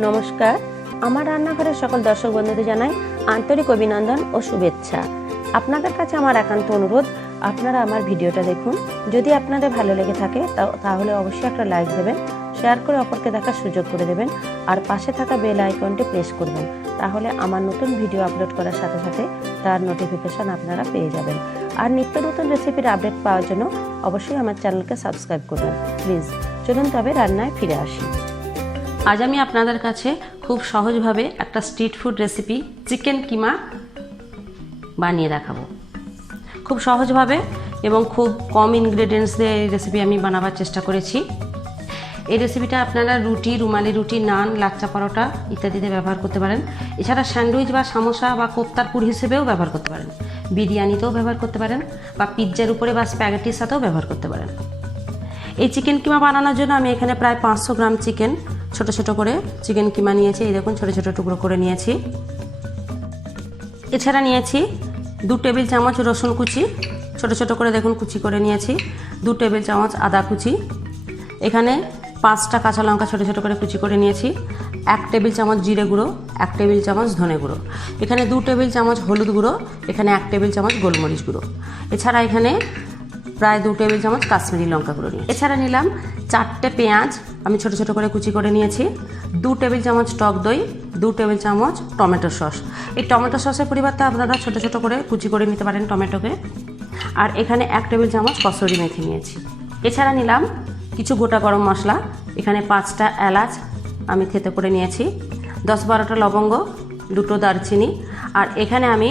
নমস্কার, আমার রান্নাঘরের সকল দর্শক বন্ধুদের জানাই আন্তরিক অভিনন্দন ও শুভেচ্ছা। আপনাদের কাছে আমার একান্ত অনুরোধ, আপনারা আমার ভিডিওটা দেখুন। যদি আপনাদের ভালো লেগে থাকে তাহলে অবশ্যই একটা লাইক দেবেন, শেয়ার করে অপরকে দেখার সুযোগ করে দেবেন, আর পাশে থাকা বেল আইকনটি প্রেস করবেন। তাহলে আমার নতুন ভিডিও আপলোড করার সাথে সাথে তার নোটিফিকেশন আপনারা পেয়ে যাবেন। আর নিত্য নতুন রেসিপির আপডেট পাওয়ার জন্য অবশ্যই আমার চ্যানেলকে সাবস্ক্রাইব করবেন প্লিজ। চলুন তবে রান্নায় ফিরে আসি। আজ আমি আপনাদের কাছে খুব সহজভাবে একটা স্ট্রিট ফুড রেসিপি চিকেন কিমা বানিয়ে দেখাবো। খুব সহজভাবে এবং খুব কম ইনগ্রেডিয়েন্টস দিয়ে এই রেসিপি আমি বানাবার চেষ্টা করেছি। এই রেসিপিটা আপনারা রুটি, রুমালি রুটি, নান, লাচ্চা পরোটা ইত্যাদিতে ব্যবহার করতে পারেন। এছাড়া স্যান্ডউইচ বা সামোসা বা কোপ্তার পুর হিসেবেও ব্যবহার করতে পারেন, বিরিয়ানিতেও ব্যবহার করতে পারেন, বা পিৎজার উপরে বা স্প্যাগেটির সাথেও ব্যবহার করতে পারেন। এই চিকেন কিমা বানানোর জন্য আমি এখানে প্রায় 500 গ্রাম চিকেন ছোট ছোট করে চিকেন কিমা নিয়েছি। এই দেখুন, ছোট ছোট টুকরো করে নিয়েছি। এছাড়া নিয়েছি 2 টেবিল চামচ রসুন কুচি, ছোট ছোট করে দেখুন কুচি করে নিয়েছি। 2 টেবিল চামচ আদা কুচি, এখানে 5টা কাঁচা লঙ্কা ছোট ছোট করে কুচি করে নিয়েছি। 1 টেবিল চামচ জিরে গুঁড়ো, 1 টেবিল চামচ ধনে গুঁড়ো, এখানে 2 টেবিল চামচ হলুদ গুঁড়ো, এখানে 1 টেবিল চামচ গোলমরিচ গুঁড়ো। এছাড়া এখানে প্রায় 2 টেবিল চামচ কাশ্মীরি লঙ্কা গুঁড়ো নিয়ে। এছাড়া নিলাম 4টে পেঁয়াজ, আমি ছোট ছোট করে কুচি করে নিয়েছি। 2 টেবিল চামচ টক দই, 2 টেবিল চামচ টমেটো সস। এই টমেটো সসের পরিবর্তে আপনারা ছোট ছোট করে কুচি করে নিতে পারেন টমেটোকে। আর এখানে 1 টেবিল চামচ কসুরি মেথি নিয়েছি। এছাড়া নিলাম কিছু গোটা গরম মশলা, এখানে 5টা এলাচ আমি থেতো করে নিয়েছি, 10-12টা লবঙ্গ, 2টো দারচিনি, আর এখানে আমি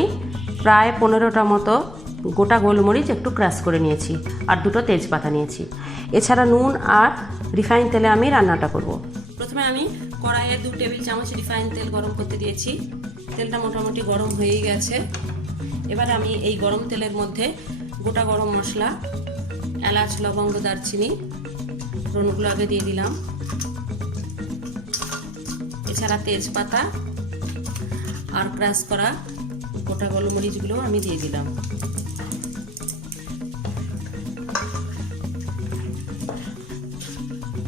প্রায় 15টা মতো গোটা গোলমরিচ একটু ক্রাশ করে নিয়েছি, আর 2টো তেজপাতা নিয়েছি। এছাড়া নুন আর রিফাইন তেলে আমি রান্নাটা করব। প্রথমে আমি কড়াইয়ে 2 টেবিল চামচ রিফাইন তেল গরম করতে দিয়েছি। তেলটা মোটামুটি গরম হয়েই গেছে। এবার আমি এই গরম তেলের মধ্যে গোটা গরম মশলা, এলাচ, লবঙ্গ, দারচিনি ফোড়নগুলো আগে দিয়ে দিলাম। এছাড়া তেজপাতা আর ক্রাশ করা গোটা গোলমরিচগুলো আমি দিয়ে দিলাম।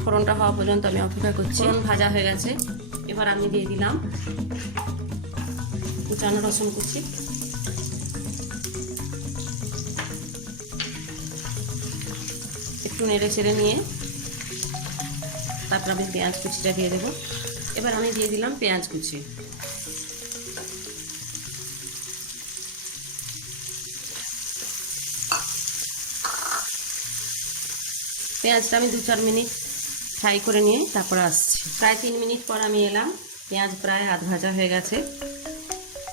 ফোড়নটা হওয়া পর্যন্ত আমি অপেক্ষা করছি। ফোড়ন ভাজা হয়ে গেছে। এবার আমি দিয়ে দিলাম কুচানো রসুন কুচি, একটু নেড়ে চেড়ে নিয়ে তারপর আমি পেঁয়াজ কুচিটা দিয়ে দেবো। এবার আমি দিয়ে দিলাম পেঁয়াজ কুচি। পেঁয়াজটা আমি 2-4 মিনিট ফ্রাই করে নিয়ে তারপরে আসছি। প্রায় 3 মিনিট পর আমি এলাম। পেঁয়াজ প্রায় আধ ভাজা হয়ে গেছে।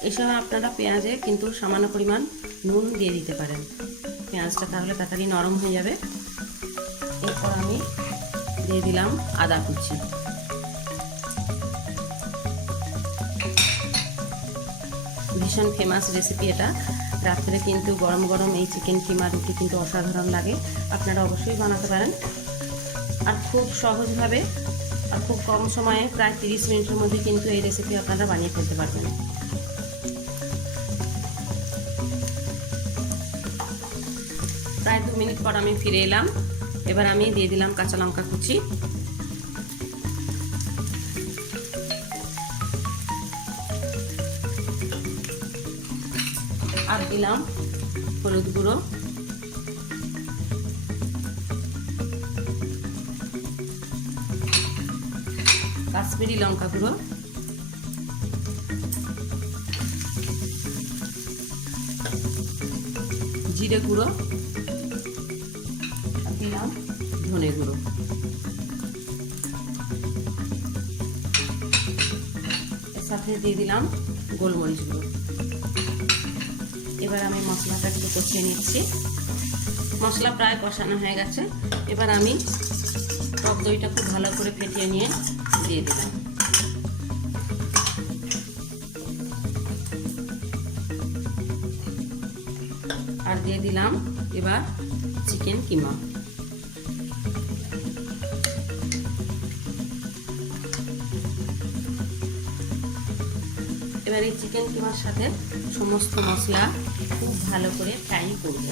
এই সময় আপনারা পেঁয়াজে কিন্তু সামান্য পরিমাণ নুন দিয়ে দিতে পারেন, পেঁয়াজটা তাহলে তাড়াতাড়ি নরম হয়ে যাবে। এরপর আমি দিয়ে দিলাম আদা কুচি। ভীষণ ফেমাস রেসিপি এটা। রাত্রে কিন্তু গরম গরম এই চিকেন কিমা রুটি কিন্তু অসাধারণ লাগে। আপনারা অবশ্যই বানাতে পারেন। আর খুব সহজভাবে আর খুব কম সময়ে প্রায় 30 মিনিটের মধ্যে কিন্তু এই রেসিপি আপনারা বানিয়ে ফেলতে পারবেন। প্রায় 2 মিনিট পর আমি ফিরে এলাম। এবার আমি দিয়ে দিলাম কাঁচা লঙ্কা কুচি, আর দিলাম হলুদ গুঁড়ো, কাশ্মীরি লঙ্কা গুঁড়ো, জিরে গুঁড়ো, দিলাম ধনে গুঁড়ো। এর সাথে দিয়ে দিলাম গোলমরিচ গুঁড়ো। এবার আমি মশলাটা একটু কষিয়ে নিচ্ছি। মশলা প্রায় কষানো হয়ে গেছে। এবার আমি টক দইটা খুব ভালো করে ফেটিয়ে নিয়ে দিয়ে দিলাম। আর দিয়ে দিলাম এবার চিকেন কিমা। এবার এই চিকেন কিমার সাথে সমস্ত মশলা খুব ভালো করে ফ্রাই করব।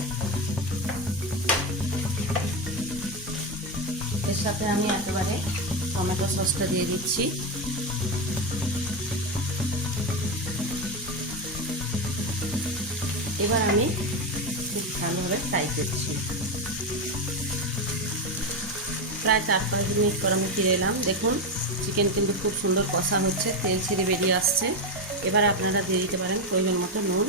এর সাথে আমি একেবারে টমেটো সসটা দিয়ে দিচ্ছি। এবার আমি খুব ভালোভাবে ফ্রাই করছি। প্রায় 4-5 মিনিট পর আমি ফিরে এলাম। দেখুন চিকেন কিন্তু খুব সুন্দর কষা হচ্ছে, তেল ছেড়ে বেরিয়ে আসছে। এবার আপনারা দিয়ে দিতে পারেন প্রয়োজন মতো নুন।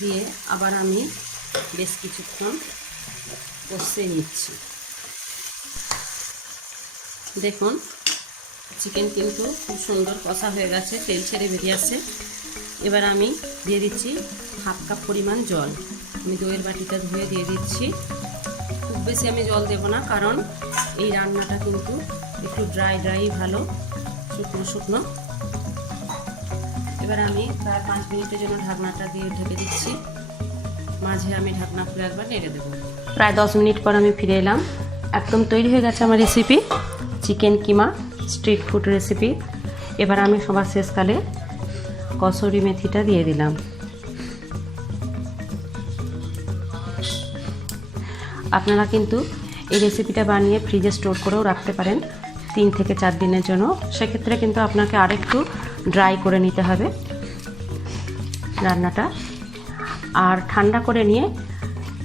দিয়ে আবার আমি বেশ কিছুক্ষণ কষিয়ে নিচ্ছি। দেখুন চিকেন কিন্তু খুব সুন্দর কষা হয়ে গেছে, তেল ছেড়ে বেরিয়ে আসছে। এবার আমি দিয়ে দিচ্ছি 1/2 কাপ পরিমাণ জল। আমি দইয়ের বাটিটা ধুয়ে দিয়ে দিচ্ছি। খুব বেশি আমি জল দেব না, কারণ এই রান্নাটা কিন্তু একটু ড্রাই ভালো, শুকনো শুকনো। এবার আমি প্রায় 5 মিনিটের জন্য ঢাকনাটা দিয়ে ঢেকে দিচ্ছি। মাঝে আমি ঢাকনা খুলে একবার নেড়ে দেবো। প্রায় 10 মিনিট পর আমি ফিরে এলাম। একদম তৈরি হয়ে গেছে আমার রেসিপি, চিকেন কিমা স্ট্রিট ফুড রেসিপি। এবার আমি সবার শেষকালে কসুরি মেথিটা দিয়ে দিলাম। আপনারা কিন্তু এই রেসিপিটা বানিয়ে ফ্রিজে স্টোর করেও রাখতে পারেন 3 থেকে 4 দিনের জন্য। সেক্ষেত্রে কিন্তু আপনাকে আরেকটু ড্রাই করে নিতে হবে রান্নাটা, আর ঠান্ডা করে নিয়ে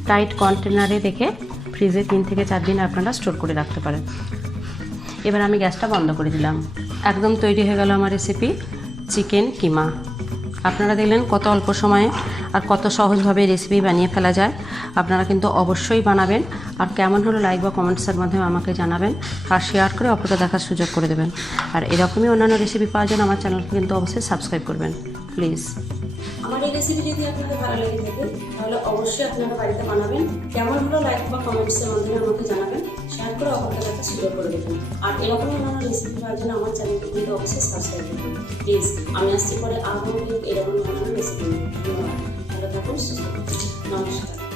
টাইট কন্টেনারে রেখে ফ্রিজে 3 থেকে 4 দিন আপনারা স্টোর করে রাখতে পারেন। এবার আমি গ্যাসটা বন্ধ করে দিলাম। একদম তৈরি হয়ে গেল আমার রেসিপি চিকেন কিমা। আপনারা দেখলেন কত অল্প সময়ে আর কত সহজভাবে রেসিপি বানিয়ে ফেলা যায়। আপনারা কিন্তু অবশ্যই বানাবেন, আর কেমন হলো লাইক বা কমেন্টসের মাধ্যমে আমাকে জানাবেন, আর শেয়ার করে অপরকে দেখার সুযোগ করে দেবেন। আর এরকমই অন্যান্য রেসিপি পাওয়ার জন্য আমার চ্যানেলকে কিন্তু অবশ্যই সাবস্ক্রাইব করবেন প্লিজ। আমার এই রেসিপি যদি আপনাদের ভালো লেগে থাকে তাহলে অবশ্যই আপনারা বাড়িতে বানাবেন। কেমন হলো লাইক বা কমেন্টসের মাধ্যমে আমাকে জানাবেন, শেয়ার করে অপরকে দেখার সুযোগ করে দেবেন। আর এরকমই অন্যান্য রেসিপি পাওয়ার জন্য আমার চ্যানেলকে কিন্তু অবশ্যই সাবস্ক্রাইব করবেন প্লিজ। আমি আসছি পরে আরও এরকম অন্যান্য রেসিপি। ধন্যবাদ, ভালো থাকুন, সুস্থ থাকুন, নমস্কার।